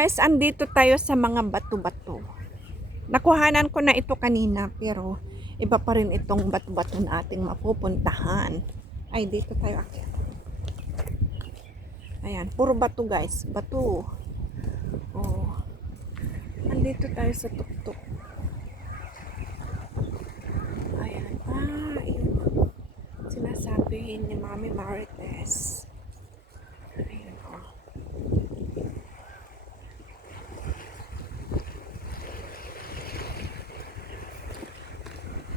Guys, andito tayo sa mga bato-bato. Nakuhanan ko na ito kanina pero iba pa rin itong bato-bato na ating mapupuntahan. Ay, dito tayo akyat. Ayan, puro bato guys. Bato. Oh. Andito tayo sa tuktok. Ayan. Yun. Sinasabihin ni Mami Marites. Ayan, oh.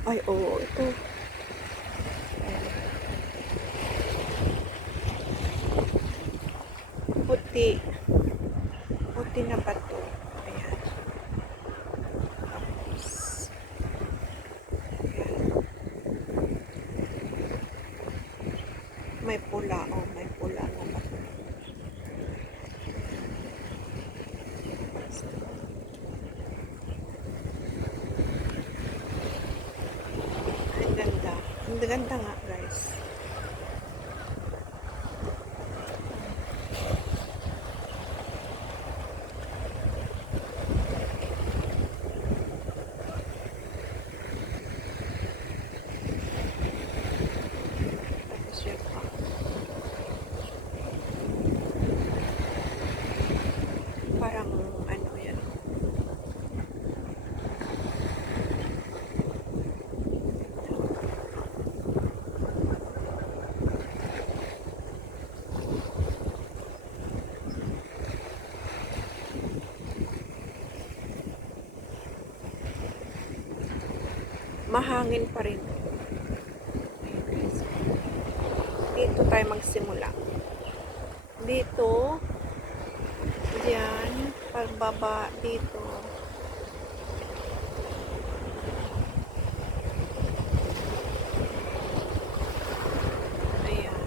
Ay, oo, ito. Puti. Puti na bato. Ayan. Tapos, ayan. May pula. Oh, may pula na bato. Ang ganda. Ang ganda nga, guys. Tapos yun pa. Parang ano yan. Mahangin pa rin. Ayan guys. Dito tayo magsimula. Dito. Diyan. Pagbaba dito. Ayan.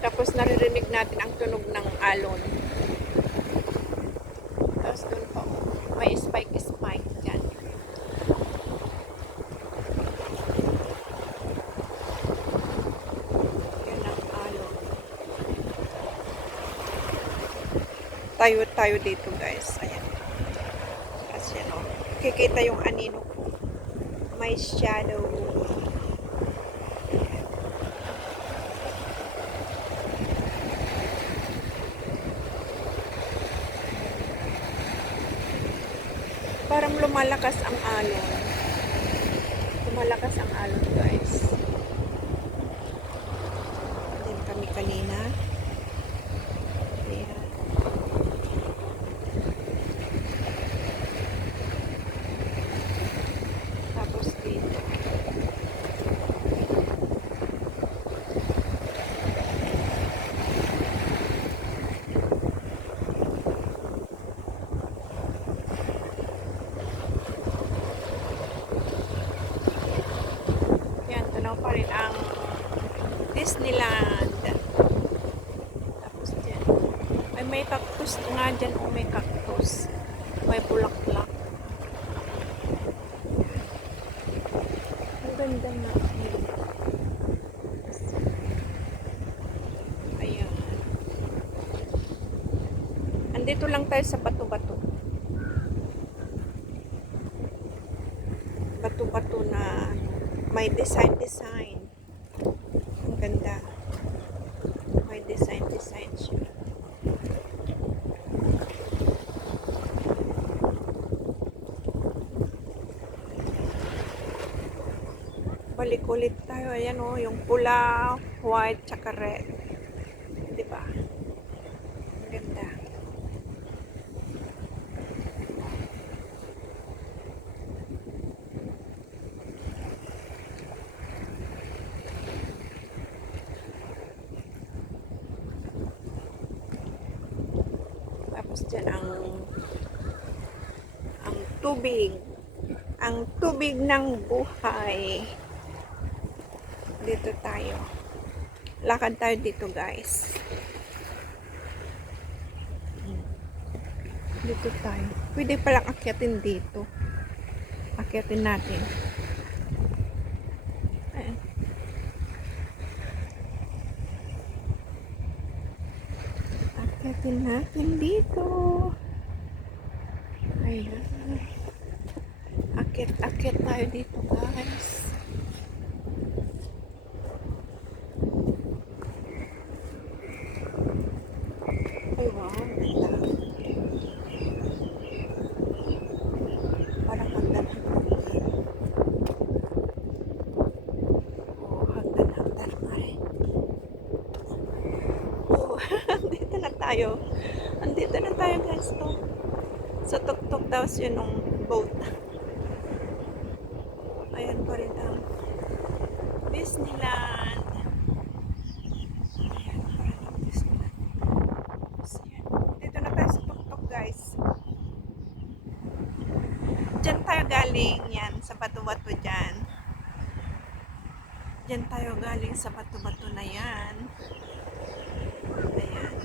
Tapos naririnig natin ang tunog ng alon. Tapos doon pa, may spike dyan. Yan ang alon. Tayo dito guys. Ayan. Tapos yan o. Kikita yung anino ko. May shadow. Parang lumalakas ang alon. Lumalakas ang alon guys. Din kami kanina. Ayan. Tapos dito. Pa rin ang Disneyland. Tapos dyan. Ay, may cactus nga dyan. O, may cactus. May bulaklak. Ang ganda nga. Ayan. Andito lang tayo sa bato-bato. Bato-bato na may design. Ang ganda. May design siya. Balik ulit tayo. Ayan o, yung pula, white, tsaka red. Diba? Ang ganda. Tapos dyan ang tubig. Ang tubig ng buhay. Dito tayo. Lakad tayo dito guys. Dito tayo. Pwede palang akyatin dito. Akyatin natin. Ayan. Akyatin natin dito. Ayan. Akyat tayo dito, guys. Ay, wow. Ganda. Parang hagdan-hagdan din. Oo, hagdan-hagdan. Ay. Oo, andito na tayo. Andito na tayo, guys. Oh. Sa tuktok daw yun ng boat. Ayan pa rin ang Disneyland. Ayan pa rin ang Disneyland. So, yan. Dito na tayo sa tuktok, guys. Diyan tayo galing yan, sa bato-bato dyan. Diyan tayo galing sa bato-bato na yan. Ayan.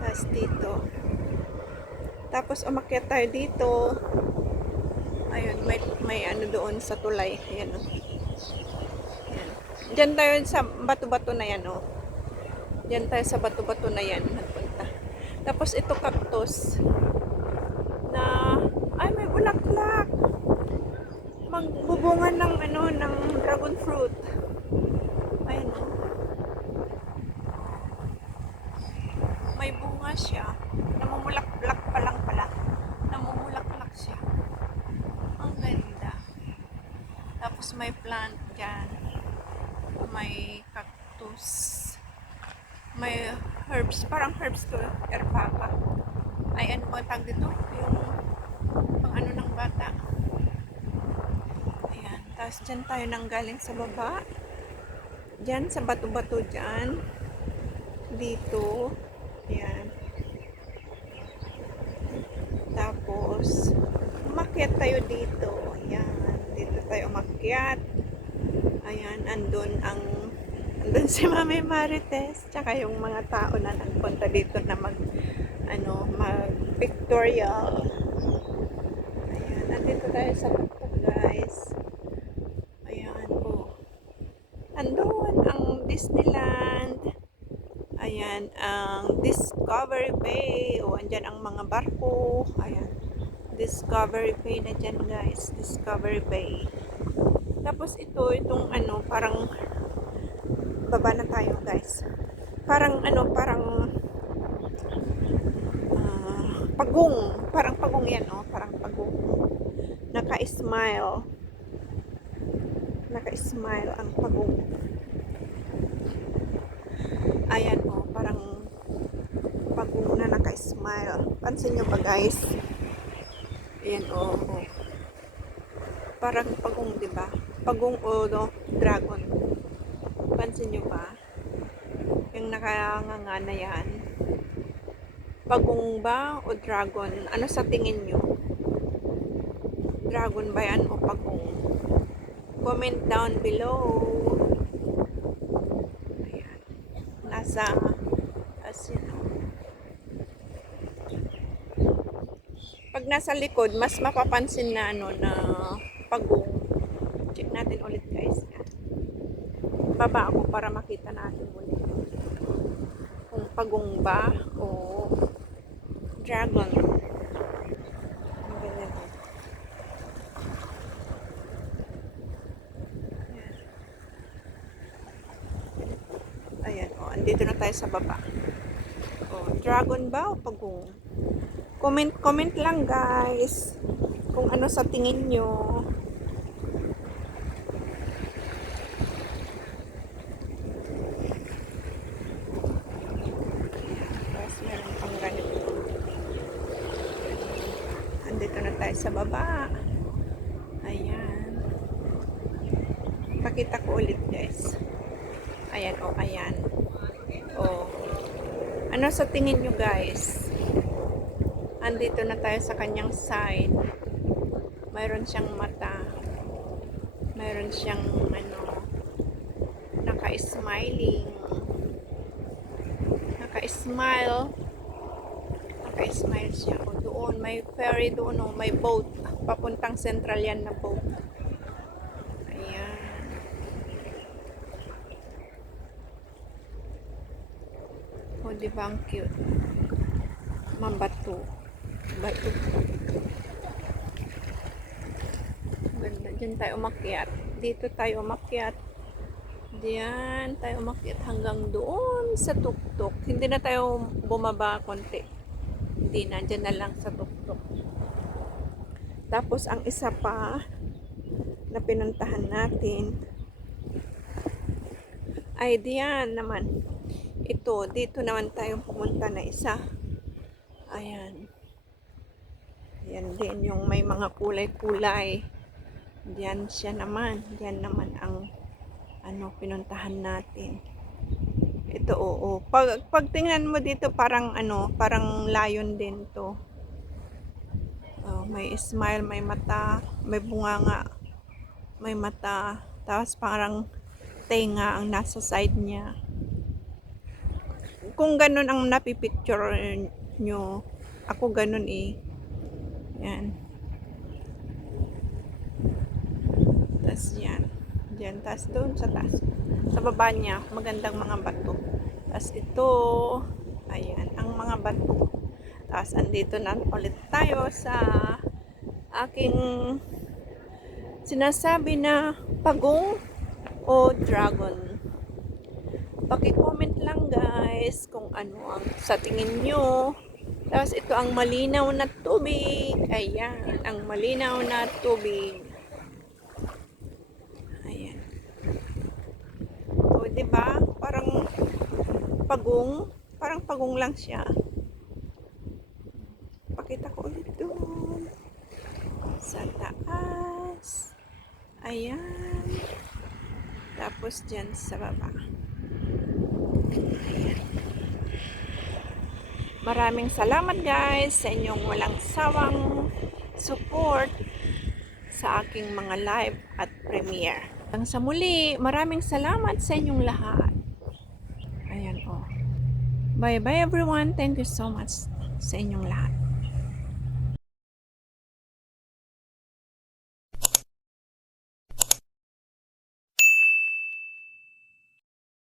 Tapos dito. Tapos umakyat tayo dito. Ayun, may ano doon sa tulay. Ayan, oh. Ayan. Diyan tayo sa bato-bato na yan, oh. Diyan tayo sa bato-bato na yan. Nagpunta. Tapos ito cactus. Na, ay, may bulaklak. Magbubunga ng ano, ng dragon fruit. Ayun, oh. May bunga siya. Namumulaklak pa lang pala. Namumulaklak siya. Ang ganda. Tapos may plant dyan. May cactus. May herbs. Parang herbs to. Herbaka. Ay, ano ba tag dito? Yung pang ano ng bata. Ayan. Tapos dyan tayo nanggaling sa baba. Dyan sa bato-bato dyan. Dito. Ayan. Tapos, umakyat tayo dito. Ayan. Dito tayo umakyat. Ayan. Andun si Mami Marites. Tsaka yung mga tao na nagpunta dito na mag pictorial. Ayan. Nandito tayo sa tuktok, guys. Ayan. Oh. Andun ang Disneyland. Ayan, ang Discovery Bay. O, andyan ang mga barko. Ayan. Discovery Bay na dyan, guys. Discovery Bay. Tapos itong ano, parang baba na tayo, guys. Parang pagong. Parang pagong yan, oh. Parang pagong. Naka-smile. Naka-smile ang pagong. Ayan, oh, parang pagong na naka-smile. Pansin nyo ba, guys? Ayan, oh, oh. Parang pagong, diba? Pagong o no, dragon. Pansin nyo ba? Yung nakanganga na yan. Pagong ba o dragon? Ano sa tingin nyo? Dragon ba yan o pagong? Comment down below. Nasa pag nasa likod mas mapapansin na ano na pagong. Check natin ulit, guys. Baba ako para makita natin ulit kung pagong ba o dragon. Ayan, oh, andito na tayo sa baba. Oh, dragon ba o pagong? Comment lang, guys, kung ano sa tingin nyo. Tapos meron pang ganito. Andito na tayo sa baba. Ayan. Pakita ko ulit, guys. Ayan, oh, ayan. Oh. Ano sa tingin nyo, guys? Andito na tayo sa kanyang side. Mayroon siyang mata. Mayroon siyang naka-smiling. Naka-smile. Naka-smile siya. O, doon, may ferry doon, o, may boat. Papuntang Central yan na boat. Ayan. O, di ba ang cute? Mabato. Bato. Ganda. Diyan tayo umakyat. Dito tayo umakyat. Diyan tayo umakyat hanggang doon sa tuktok. Hindi na tayo bumaba konti. Hindi na. Diyan na lang sa tuktok. Tapos ang isa pa na pinuntahan natin ay diyan naman. Ito, dito naman tayo pumunta na isa. Ayan. Yan din yung may mga kulay-kulay. Diyan siya naman. Diyan naman ang pinuntahan natin. Ito, oo. Pag tingnan mo dito, parang parang lion din to. Oh, may smile, may mata, may bunganga, may mata, tapos parang tenga ang nasa side niya. Kung ganun ang napipicture nyo, ako ganun eh. Yan. Tapos yan. Diyan, tapos doon sa taas. Sa baba niya, magandang mga bato. Tapos ito, ayan, ang mga bato. Tapos andito na ulit tayo sa aking sinasabi na pagong o dragon. Paki-comment lang guys kung ano ang sa tingin nyo. Tapos ito ang malinaw na tubig. Ayan, ang malinaw na tubig. Ayan. O, diba? Parang pagong lang siya. Pakita ko ulit doon. Sa taas. Ayan. Tapos dyan sa baba. Ayan. Maraming salamat guys sa inyong walang sawang support sa aking mga live at premiere. Hanggang sa muli, maraming salamat sa inyong lahat. Ayan o. Bye bye everyone. Thank you so much sa inyong lahat.